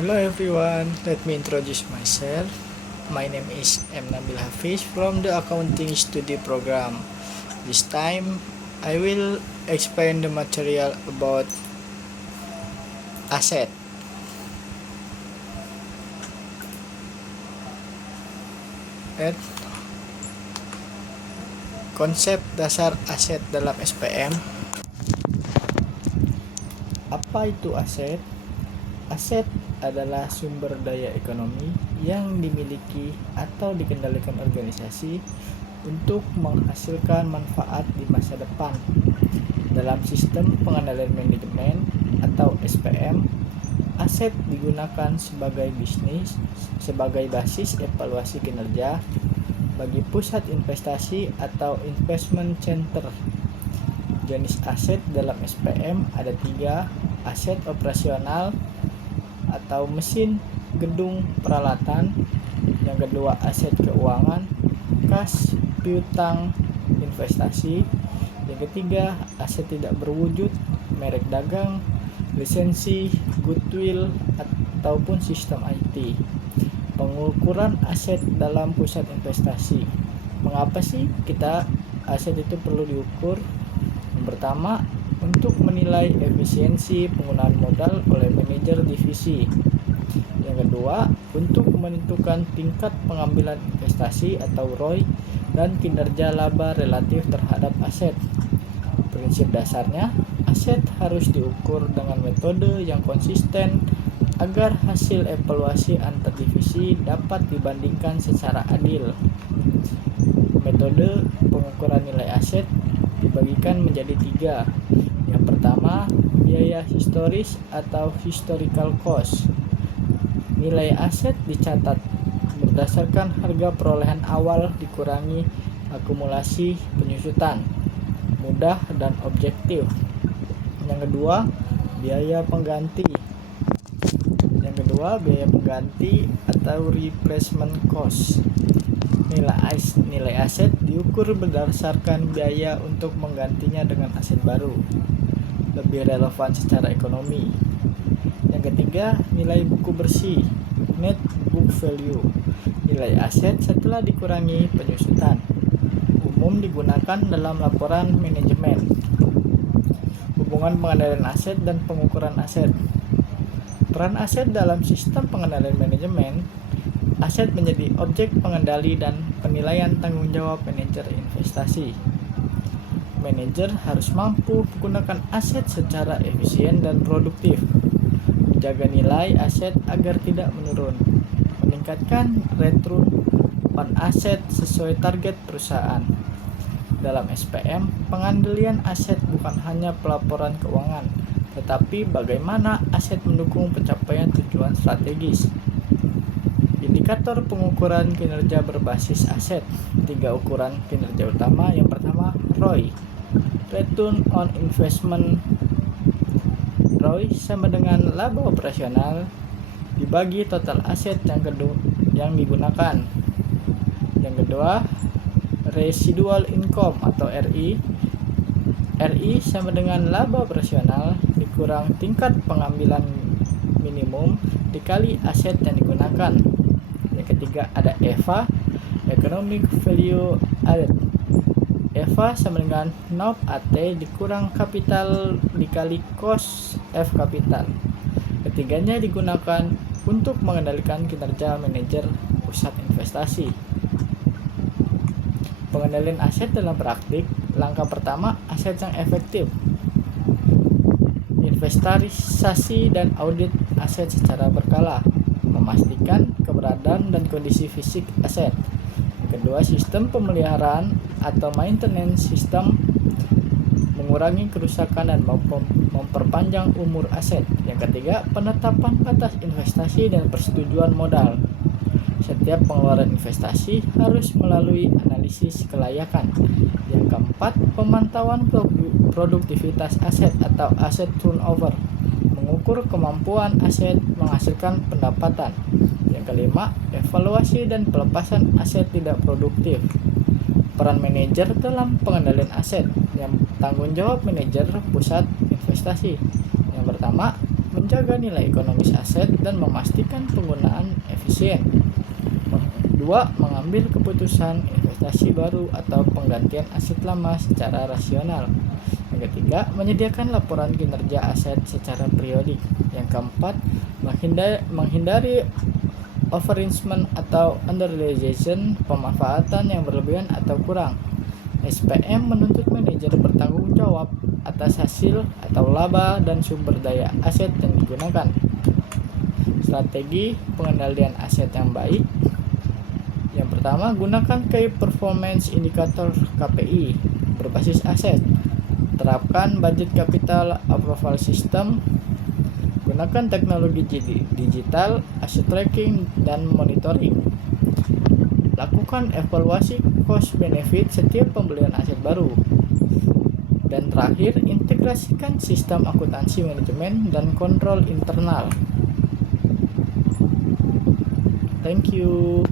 Hello everyone, let me introduce myself. My name is M. Nabil Hafiz from the Accounting Study Program. This time, I will explain the material about asset. At konsep dasar aset dalam SPM. Apa itu aset? Aset adalah sumber daya ekonomi yang dimiliki atau dikendalikan organisasi untuk menghasilkan manfaat di masa depan. Dalam sistem pengendalian manajemen atau SPM, aset digunakan sebagai basis evaluasi kinerja bagi pusat investasi atau investment center. Jenis aset dalam SPM ada 3, aset operasional atau mesin, gedung, peralatan. Yang kedua, aset keuangan, kas, piutang, investasi. Yang ketiga, aset tidak berwujud, merek dagang, lisensi, goodwill, ataupun sistem IT. Pengukuran aset dalam pusat investasi. Mengapa sih kita aset itu perlu diukur? Yang pertama, untuk menilai efisiensi penggunaan modal oleh manajer divisi. Yang kedua, untuk menentukan tingkat pengambilan investasi atau ROI dan kinerja laba relatif terhadap aset. Prinsip dasarnya, aset harus diukur dengan metode yang konsisten agar hasil evaluasi antar divisi dapat dibandingkan secara adil. Metode pengukuran nilai aset dibagikan menjadi 3. Yang pertama, biaya historis atau historical cost. Nilai aset dicatat berdasarkan harga perolehan awal dikurangi akumulasi penyusutan, mudah dan objektif. Yang kedua, biaya pengganti. Biaya pengganti atau replacement cost. Nilai aset diukur berdasarkan biaya untuk menggantinya dengan aset baru, lebih relevan secara ekonomi. Yang ketiga, nilai buku bersih, net book value. Nilai aset setelah dikurangi penyusutan, umum digunakan dalam laporan manajemen. Hubungan pengendalian aset dan pengukuran aset. Peran aset dalam sistem pengendalian manajemen. Aset menjadi objek pengendali dan penilaian tanggung jawab manajer investasi. Manajer harus mampu menggunakan aset secara efisien dan produktif, menjaga nilai aset agar tidak menurun, meningkatkan return on aset sesuai target perusahaan. Dalam SPM, pengendalian aset bukan hanya pelaporan keuangan, tetapi bagaimana aset mendukung pencapaian tujuan strategis. Indikator pengukuran kinerja berbasis aset. 3 ukuran kinerja utama. Yang pertama, ROI, return on investment. ROI sama dengan laba operasional dibagi total aset yang digunakan. Yang kedua, residual income atau RI. RI sama dengan laba operasional dikurang tingkat pengambilan minimum dikali aset yang digunakan. Yang ketiga, ada EVA, economic value added. EVA sama dengan NOP AT dikurang kapital dikali cost F kapital. Ketiganya digunakan untuk mengendalikan kinerja manajer pusat investasi. Pengendalian aset dalam praktik. Langkah pertama, aset yang efektif. Inventarisasi dan audit aset secara berkala, memastikan keberadaan dan kondisi fisik aset. Yang kedua, sistem pemeliharaan atau maintenance system, mengurangi kerusakan dan memperpanjang umur aset. Yang ketiga, penetapan batas investasi dan persetujuan modal. Setiap pengeluaran investasi harus melalui analisis kelayakan. Yang keempat, pemantauan produktivitas aset atau asset turnover, mengukur kemampuan aset menghasilkan pendapatan. Yang kelima, evaluasi dan pelepasan aset tidak produktif. Peran manajer dalam pengendalian aset. Yang tanggung jawab manajer pusat investasi. Yang pertama, menjaga nilai ekonomis aset dan memastikan penggunaan efisien. 2. Mengambil keputusan investasi baru atau penggantian aset lama secara rasional. Yang ketiga, menyediakan laporan kinerja aset secara periodik. Yang keempat, menghindari overinvestment atau underutilization, pemanfaatan yang berlebihan atau kurang. SPM menuntut manajer bertanggung jawab atas hasil atau laba dan sumber daya aset yang digunakan. Strategi pengendalian aset yang baik. Yang pertama, gunakan Key Performance Indicator (KPI) berbasis aset. Terapkan budget capital approval system. Gunakan teknologi digital, asset tracking, dan monitoring. Lakukan evaluasi cost benefit setiap pembelian aset baru. Dan terakhir, integrasikan sistem akuntansi manajemen dan kontrol internal. Thank you.